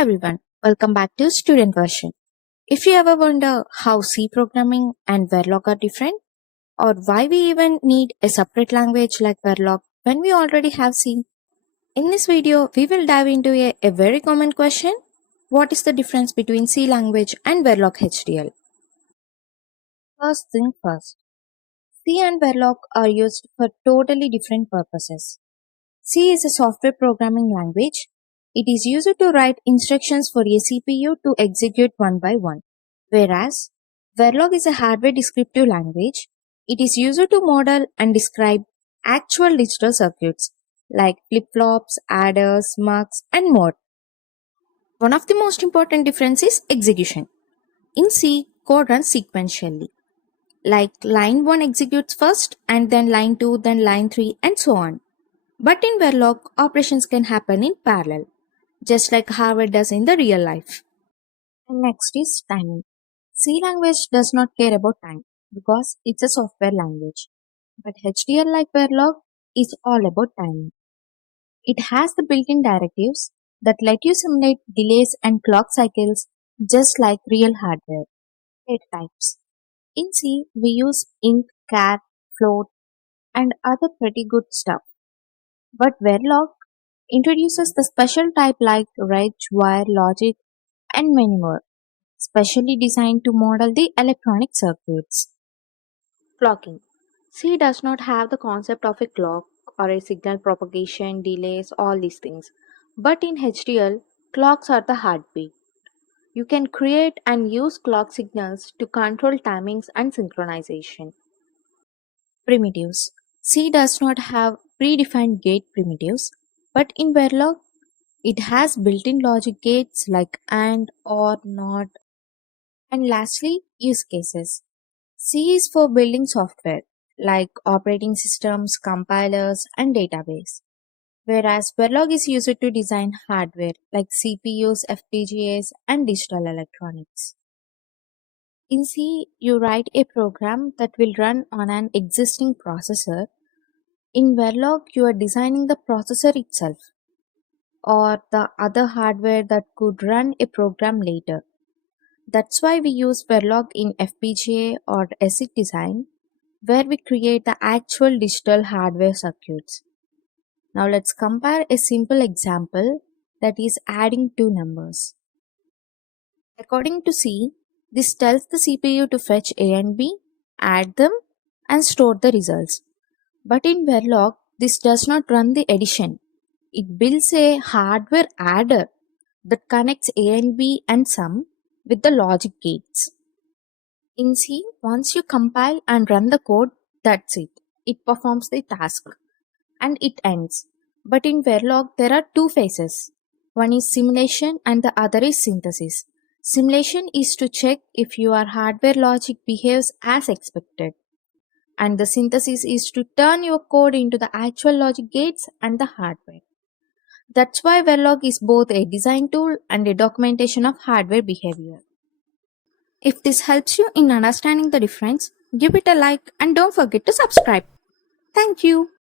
Hi everyone, welcome back to Student Version. If you ever wonder how C programming and Verilog are different, or why we even need a separate language like Verilog when we already have C, in this video we will dive into a very common question. What is the difference between C language and Verilog HDL? First thing first, C and Verilog are used for totally different purposes. C is a software programming language. It is used to write instructions for a CPU to execute one by one, whereas Verilog is a hardware descriptive language. It is used to model and describe actual digital circuits like flip-flops, adders, mux, and more. One of the most important differences is execution. In C, code runs sequentially, like line 1 executes first and then line 2, then line 3 and so on. But in Verilog, operations can happen in parallel, just like hardware does in the real life. And next is timing. C language does not care about time because it's a software language. But HDL like Verilog is all about timing. It has the built-in directives that let you simulate delays and clock cycles just like real hardware. Data types. In C, we use int, char, float, and other pretty good stuff. But Verilog introduces the special type like reg, wire, logic, and many more, specially designed to model the electronic circuits. Clocking. C does not have the concept of a clock or a signal propagation, delays, all these things. But in HDL, clocks are the heartbeat. You can create and use clock signals to control timings and synchronization. Primitives. C does not have predefined gate primitives, but in Verilog, it has built-in logic gates like AND, OR, NOT, and lastly, use cases. C is for building software like operating systems, compilers, and database, whereas Verilog is used to design hardware like CPUs, FPGAs, and digital electronics. In C, you write a program that will run on an existing processor. In Verilog, you are designing the processor itself or the other hardware that could run a program later. That's why we use Verilog in FPGA or ASIC design, where we create the actual digital hardware circuits. Now let's compare a simple example, that is adding two numbers. According to C, this tells the CPU to fetch A and B, add them, and store the results. But in Verilog, this does not run the addition. It builds a hardware adder that connects A and B and sum with the logic gates. In C, once you compile and run the code, that's it. It performs the task and it ends. But in Verilog, there are two phases. One is simulation and the other is synthesis. Simulation is to check if your hardware logic behaves as expected. And the synthesis is to turn your code into the actual logic gates and the hardware. That's why Verilog is both a design tool and a documentation of hardware behavior. If this helps you in understanding the difference, give it a like and don't forget to subscribe. Thank you.